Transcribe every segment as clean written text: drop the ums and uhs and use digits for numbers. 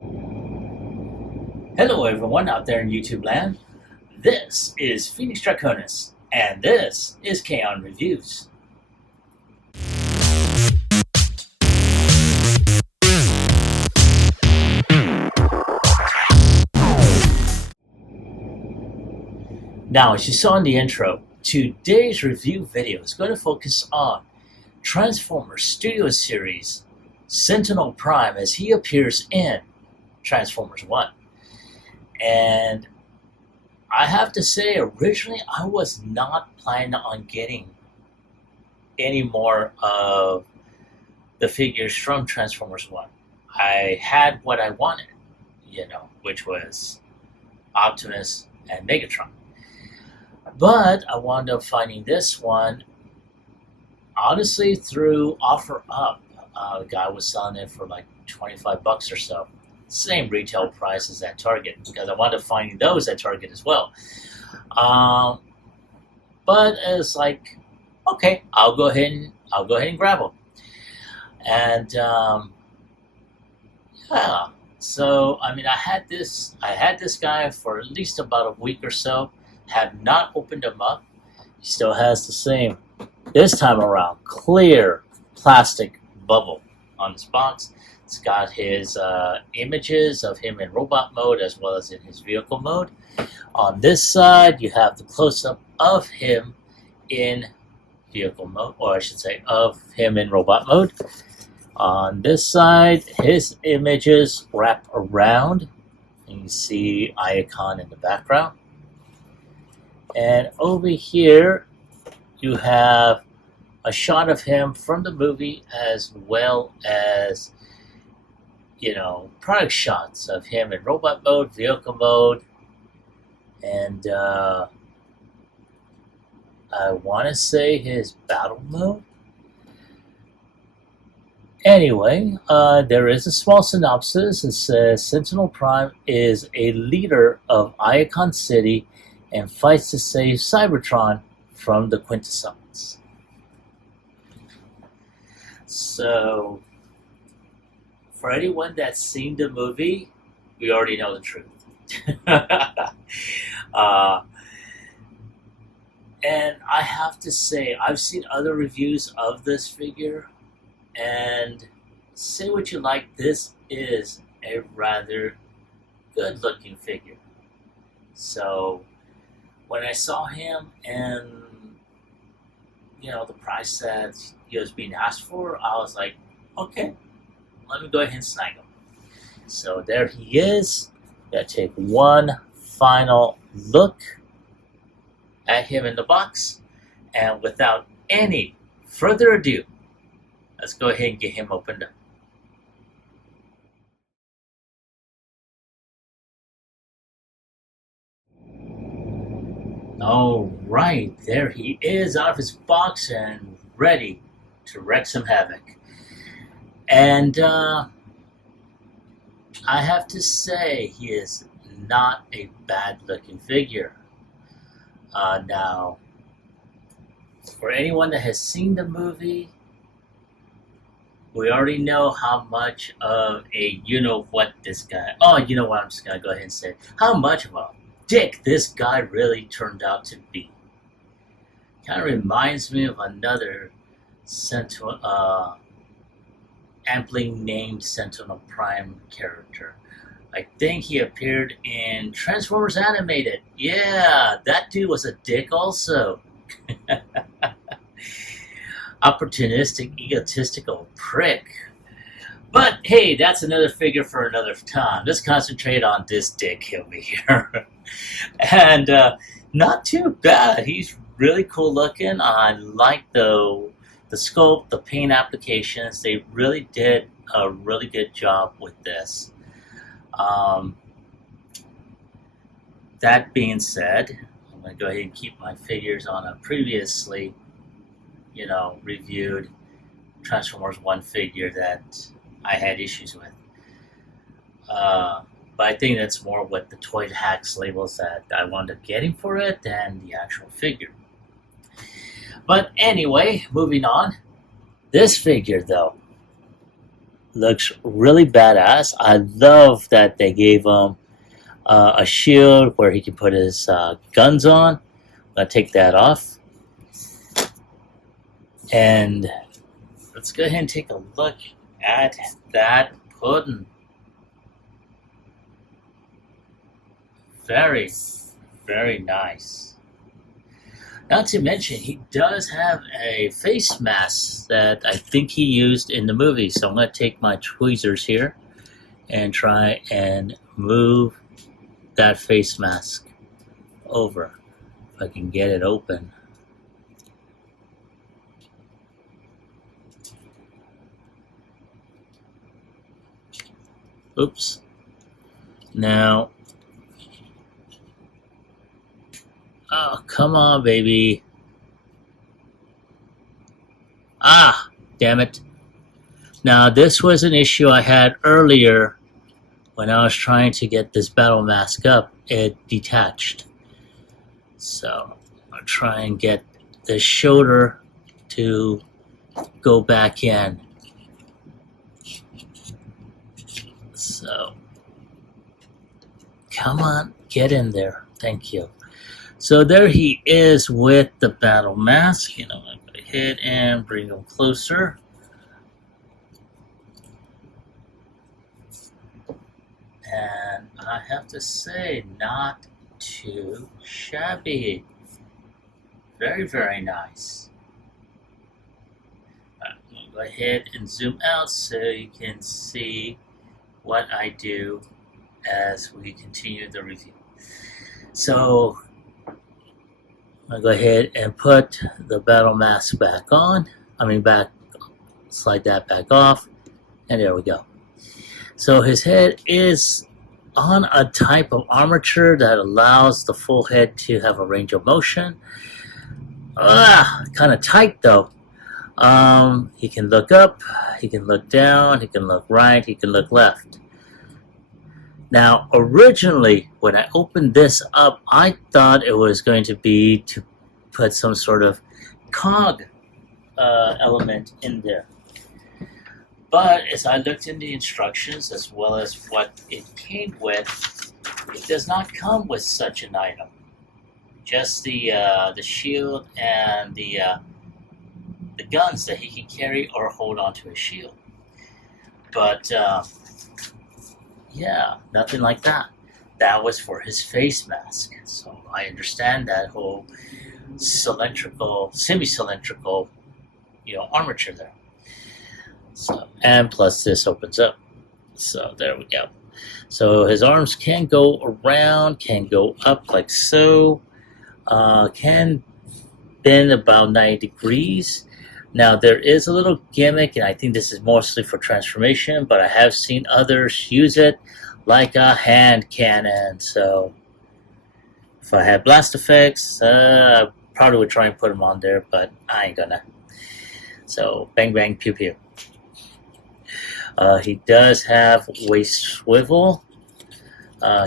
Hello everyone out there in YouTube land. This is Phoenix Draconis, and this is Kaon Reviews. Now, as you saw in the intro, today's review video is going to focus on Transformers Studio Series Sentinel Prime as he appears in Transformers 1. And I have to say, originally I was not planning on getting any more of the figures from Transformers 1. I had what I wanted, which was Optimus and Megatron. But I wound up finding this one, honestly, through OfferUp. The guy was selling it for like 25 bucks or so. Same retail price as at Target, because I wound up finding those at Target as well. But it's like, okay, I'll go ahead and grab them. And yeah, so I mean, I had this guy for at least about a week or so. Have not opened him up. He still has the same, this time around, clear plastic bubble on this box. It's got his images of him in robot mode as well as in his vehicle mode. On this side, you have the close-up of him in vehicle mode, or I should say, of him in robot mode. On this side, his images wrap around, and you see Kaon in the background. And over here, you have a shot of him from the movie as well as, product shots of him in robot mode, vehicle mode, and I want to say his battle mode. Anyway, there is a small synopsis. It says Sentinel Prime is a leader of Iacon City and fights to save Cybertron from the Quintessence. So, for anyone that's seen the movie, we already know the truth. And I have to say, I've seen other reviews of this figure, and say what you like, this is a rather good-looking figure. So, when I saw him and, the price that he was being asked for, I was like, okay, let me go ahead and snag him. So there he is. Gotta take one final look at him in the box. And without any further ado, let's go ahead and get him opened up. All right, there he is out of his box and ready to wreak some havoc. And I have to say, he is not a bad-looking figure. Now, for anyone that has seen the movie, we already know how much of a you-know-what this guy... Oh, you know what, I'm just going to go ahead and say, how much of a dick this guy really turned out to be. Kind of reminds me of another amply named Sentinel Prime character. I think he appeared in Transformers Animated. Yeah, that dude was a dick also. Opportunistic, egotistical prick. But hey, that's another figure for another time. Let's concentrate on this dick over here. And not too bad. He's really cool looking. I like the scope, the paint applications. They really did a really good job with this. That being said, I'm going to go ahead and keep my figures on a previously, reviewed Transformers 1 figure that I had issues with. But I think that's more what the Toy Hacks labels that I wound up getting for it than the actual figure. But anyway, moving on. This figure, though, looks really badass. I love that they gave him a shield where he can put his guns on. I'm gonna take that off, and let's go ahead and take a look at that pudding. Very, very nice. Not to mention, he does have a face mask that I think he used in the movie. So I'm going to take my tweezers here and try and move that face mask over. If I can get it open. Oops. Now, oh, come on, baby. Ah, damn it. Now, this was an issue I had earlier when I was trying to get this battle mask up. It detached. So, I'll try and get the shoulder to go back in. So, come on, get in there. Thank you. So there he is with the battle mask. I'm going to go ahead and bring him closer. And I have to say, not too shabby. Very, very nice. I'm going to go ahead and zoom out so you can see what I do as we continue the review. So, I'll go ahead and put the battle mask back on. Slide that back off. And there we go. So his head is on a type of armature that allows the full head to have a range of motion. Kind of tight though. He can look up, he can look down, he can look right, he can look left. Now, originally, when I opened this up, I thought it was going to be to put some sort of cog element in there. But as I looked in the instructions, as well as what it came with, it does not come with such an item. Just the shield and the guns that he can carry or hold onto his shield. But yeah, nothing like that. That was for his face mask. So I understand that whole semi-cylindrical, armature there. So, and plus this opens up. So there we go. So his arms can go around, can go up like so, can bend about 90 degrees. Now there is a little gimmick, and I think this is mostly for transformation, but I have seen others use it like a hand cannon. So if I had blast effects, I probably would try and put them on there, but I ain't gonna. So bang bang pew pew. He does have waist swivel.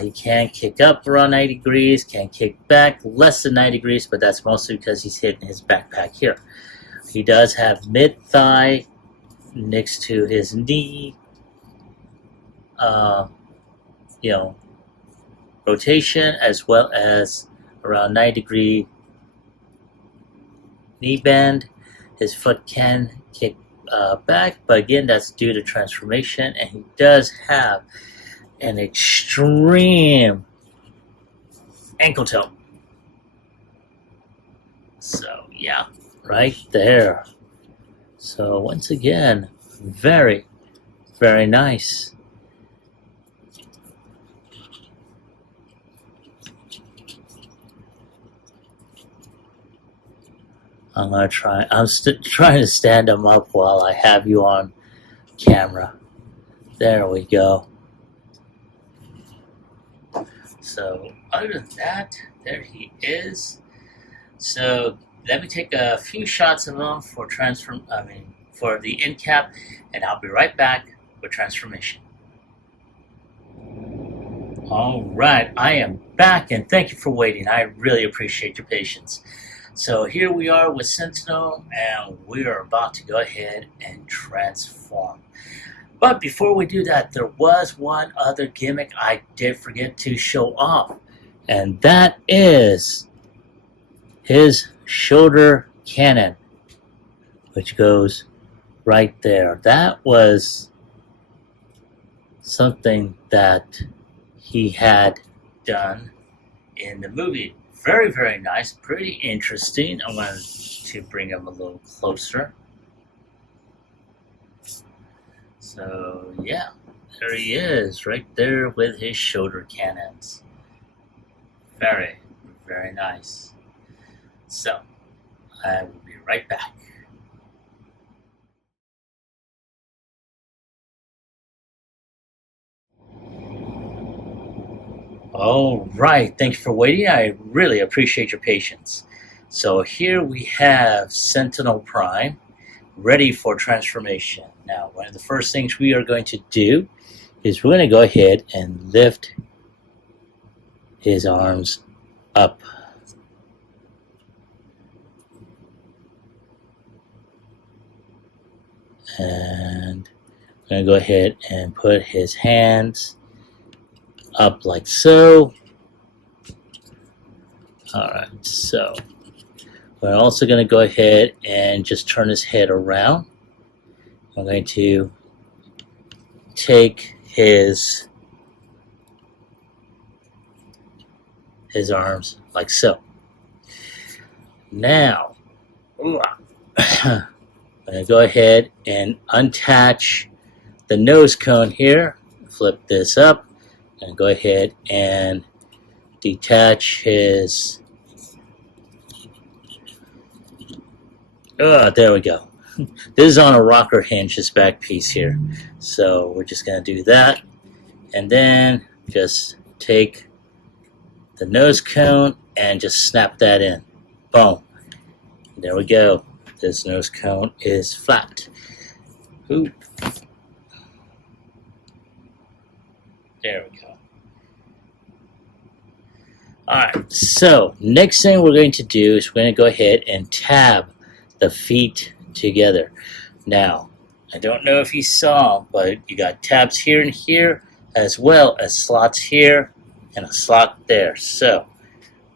He can kick up around 90 degrees, can kick back less than 90 degrees, but that's mostly because he's hitting his backpack here. He does have mid-thigh next to his knee, rotation, as well as around 90-degree knee bend. His foot can kick back, but again, that's due to transformation, and he does have an extreme ankle toe. So, yeah. Right there. So once again, very, very nice. I'm trying to stand them up while I have you on camera. There we go. So other than that, there he is. So let me take a few shots of him for the end cap, and I'll be right back with transformation. All right, I am back, and thank you for waiting. I really appreciate your patience. So here we are with Sentinel, and we are about to go ahead and transform. But before we do that, there was one other gimmick I did forget to show off, and that is his shoulder cannon, which goes right there. That was something that he had done in the movie. Very, very nice, pretty interesting. I wanted to bring him a little closer. So yeah, there he is, right there with his shoulder cannons. Very, very nice. So, I will be right back. All right, thanks for waiting. I really appreciate your patience. So here we have Sentinel Prime ready for transformation. Now, one of the first things we are going to do is we're going to go ahead and lift his arms up. And I'm going to go ahead and put his hands up like so. Alright, so we're also going to go ahead and just turn his head around. I'm going to take his arms like so. Now, I'm going to go ahead and unattach the nose cone here. Flip this up and go ahead and detach his. There we go. This is on a rocker hinge, this back piece here. So we're just going to do that. And then just take the nose cone and just snap that in. Boom. There we go. This nose cone is flat. Ooh. There we go. Alright, so next thing we're going to do is we're going to go ahead and tab the feet together. Now, I don't know if you saw, but you got tabs here and here, as well as slots here and a slot there. So,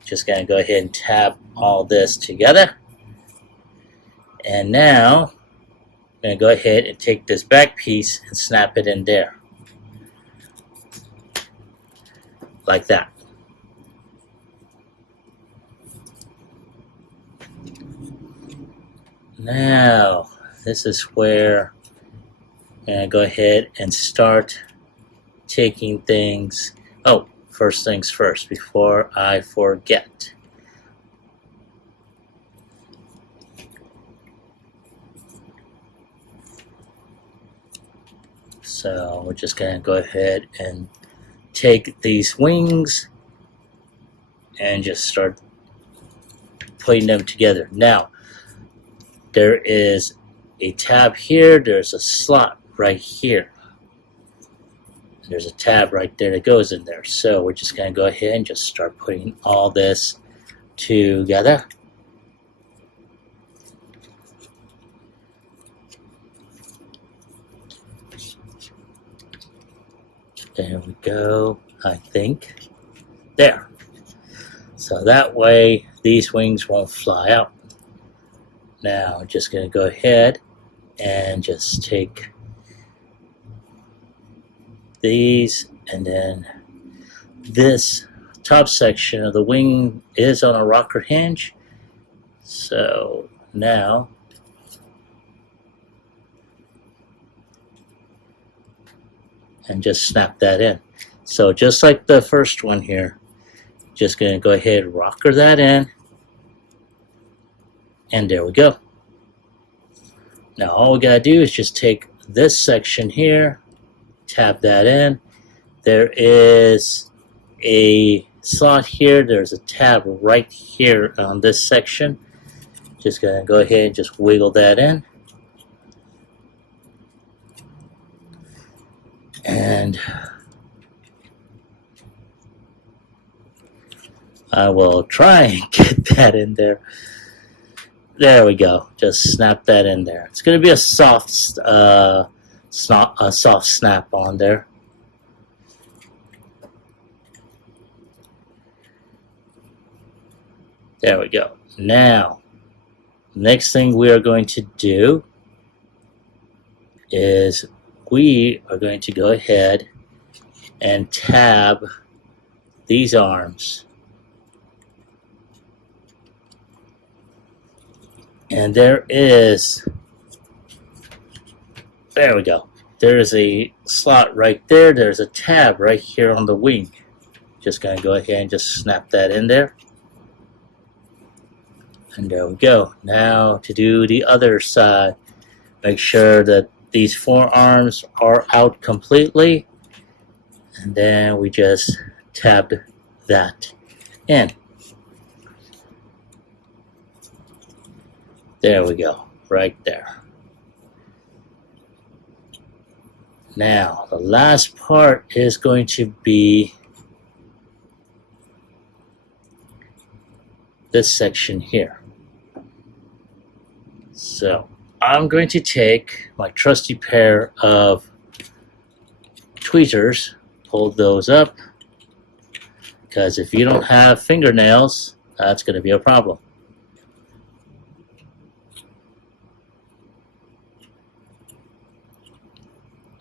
just going to go ahead and tab all this together. And now, I'm going to go ahead and take this back piece and snap it in there. Like that. Now, this is where I'm going to go ahead and start taking things. Oh, first things first, before I forget. So we're just going to go ahead and take these wings and just start putting them together. Now, there is a tab here, there's a slot right here. There's a tab right there that goes in there. So we're just going to go ahead and just start putting all this together. There we go, I think. There. So that way these wings won't fly out. Now I'm just going to go ahead and just take these, and then this top section of the wing is on a rocker hinge. So now and just snap that in. So just like the first one here, just going to go ahead and rocker that in. And there we go. Now all we gotta do is just take this section here, tab that in. There is a slot here, there's a tab right here on this section. Just gonna go ahead and just wiggle that in. And I will try and get that in there. There we go. Just snap that in there. It's going to be a soft soft snap on there. There we go. Now, next thing we are going to do is we are going to go ahead and tab these arms. And there we go. There is a slot right there. There's a tab right here on the wing. Just going to go ahead and just snap that in there. And there we go. Now to do the other side, make sure that these forearms are out completely. And then we just tabbed that in. There we go, right there. Now, the last part is going to be this section here. So, I'm going to take my trusty pair of tweezers, pull those up, because if you don't have fingernails, that's going to be a problem.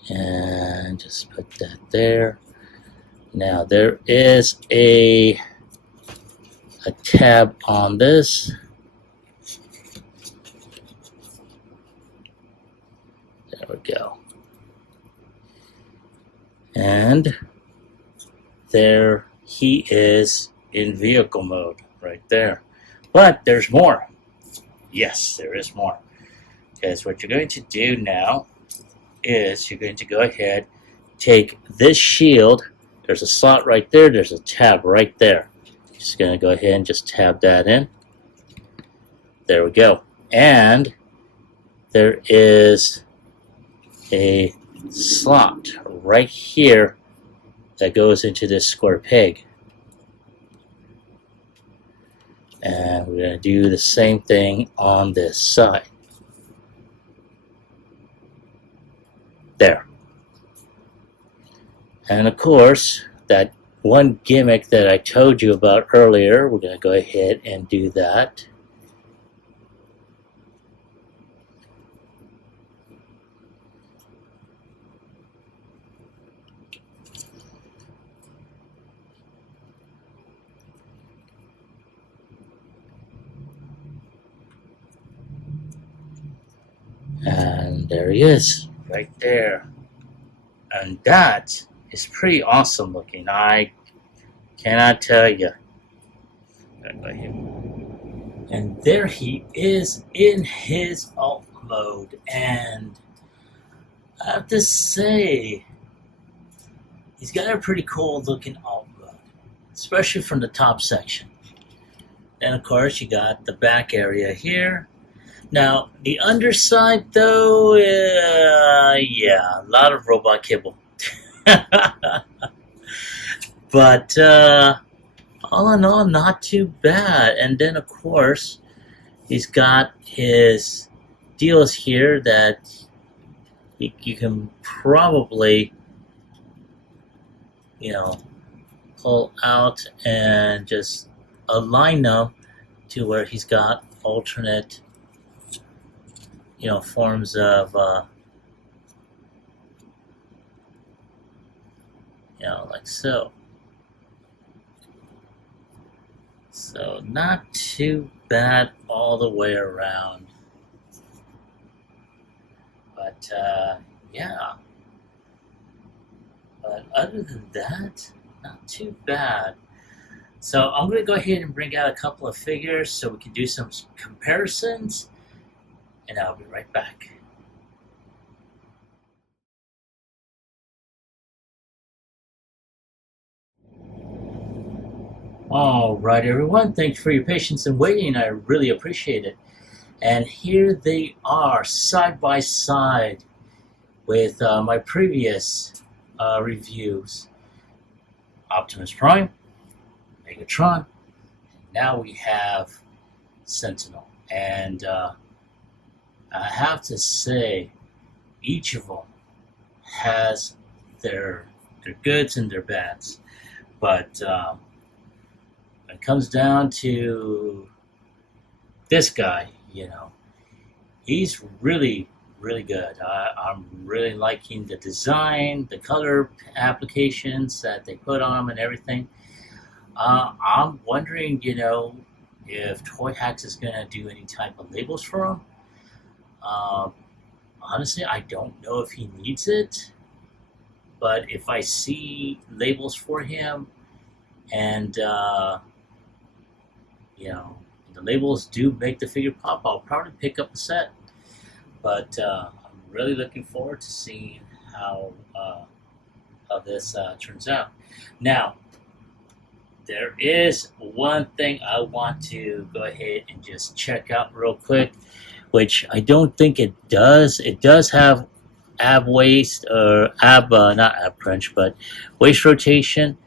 And just put that there. Now there is a tab on this. There we go. And there he is in vehicle mode right there. But there's more. Yes, there is more. Because what you're going to do now is you're going to go ahead, take this shield. There's a slot right there. There's a tab right there. Just going to go ahead and just tab that in. There we go. And there is a slot right here that goes into this square peg. And we're going to do the same thing on this side. There. And of course, that one gimmick that I told you about earlier, we're going to go ahead and do that. And there he is, right there. And that is pretty awesome looking. I cannot tell you. And there he is in his alt mode. And I have to say, he's got a pretty cool looking alt mode, especially from the top section. And of course, you got the back area here. Now, the underside, though, yeah, a lot of robot kibble. But all in all, not too bad. And then, of course, he's got his deals here that you can probably, pull out and just align them to where he's got alternate forms of, like so. So not too bad all the way around. But, yeah. But other than that, not too bad. So I'm going to go ahead and bring out a couple of figures so we can do some comparisons. And I'll be right back. All right, everyone. Thanks for your patience and waiting. I really appreciate it. And here they are, side by side with my previous reviews. Optimus Prime, Megatron, and now we have Sentinel. And I have to say, each of them has their goods and their bads. But when it comes down to this guy, he's really, really good. I'm really liking the design, the color applications that they put on him and everything. I'm wondering, if Toy Hacks is going to do any type of labels for him. Honestly, I don't know if he needs it, but if I see labels for him and, the labels do make the figure pop, I'll probably pick up the set. But I'm really looking forward to seeing how this turns out. Now, there is one thing I want to go ahead and just check out real quick, which I don't think it does. It does have ab waist, or not ab crunch, but waist rotation.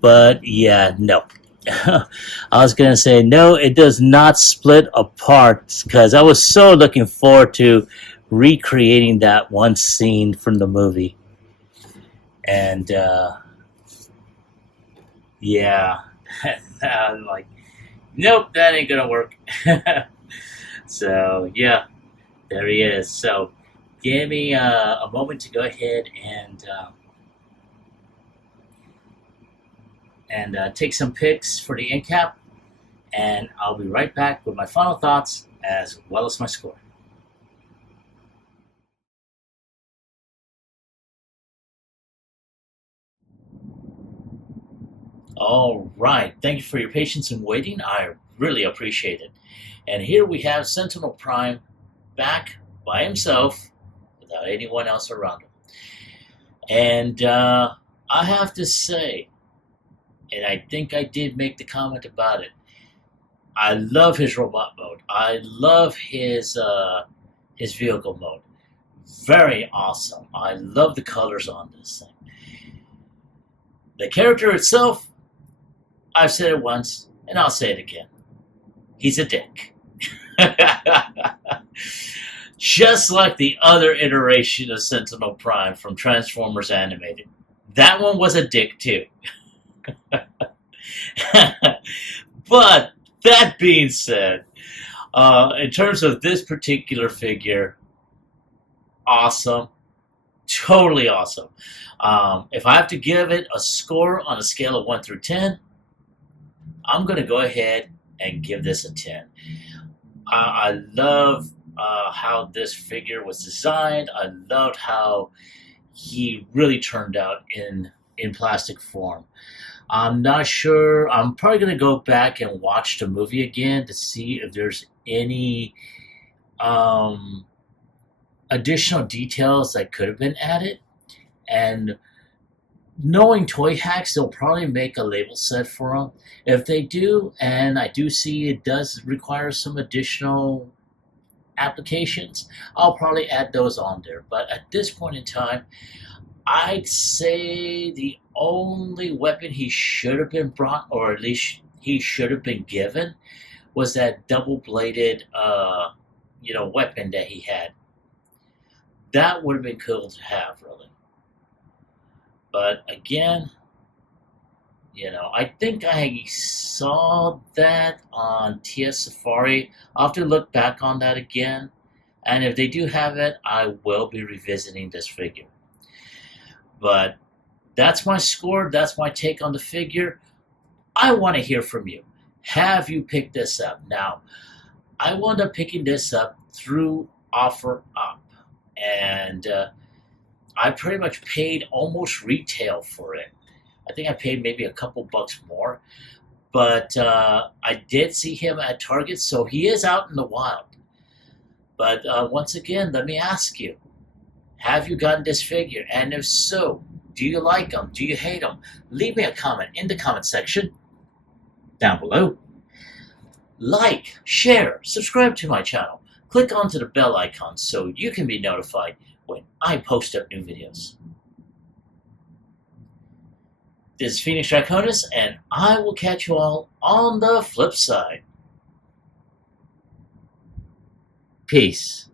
But yeah, no. I was going to say, no, it does not split apart, because I was so looking forward to recreating that one scene from the movie. And yeah, I'm like, nope, that ain't gonna work. So yeah, there he is. So give me a moment to go ahead and take some pics for the end cap, and I'll be right back with my final thoughts as well as my score. All right, thank you for your patience in waiting. I really appreciate it. And here we have Sentinel Prime back by himself without anyone else around him. And I have to say, and I think I did make the comment about it, I love his robot mode. I love his vehicle mode. Very awesome. I love the colors on this thing. The character itself, I've said it once, and I'll say it again. He's a dick. Just like the other iteration of Sentinel Prime from Transformers Animated. That one was a dick too. But that being said, in terms of this particular figure, awesome. Totally awesome. If I have to give it a score on a scale of 1 through 10, I'm going to go ahead and give this a 10. I love how this figure was designed. I loved how he really turned out in plastic form. I'm not sure. I'm probably going to go back and watch the movie again to see if there's any additional details that could have been added. And knowing Toy Hacks, they'll probably make a label set for them. If they do, and I do see it does require some additional applications, I'll probably add those on there. But at this point in time, I'd say the only weapon he should have been brought, or at least he should have been given, was that double-bladed, weapon that he had. That would have been cool to have, really. But again, I think I saw that on TS Safari. I'll have to look back on that again. And if they do have it, I will be revisiting this figure. But that's my score. That's my take on the figure. I want to hear from you. Have you picked this up? Now, I wound up picking this up through OfferUp. And I pretty much paid almost retail for it. I think I paid maybe a couple bucks more. But I did see him at Target, so he is out in the wild. But once again, let me ask you, have you gotten this figure? And if so, do you like him? Do you hate him? Leave me a comment in the comment section down below. Like, share, subscribe to my channel. Click onto the bell icon so you can be notified when I post up new videos. This is Phoenix Draconis, and I will catch you all on the flip side. Peace.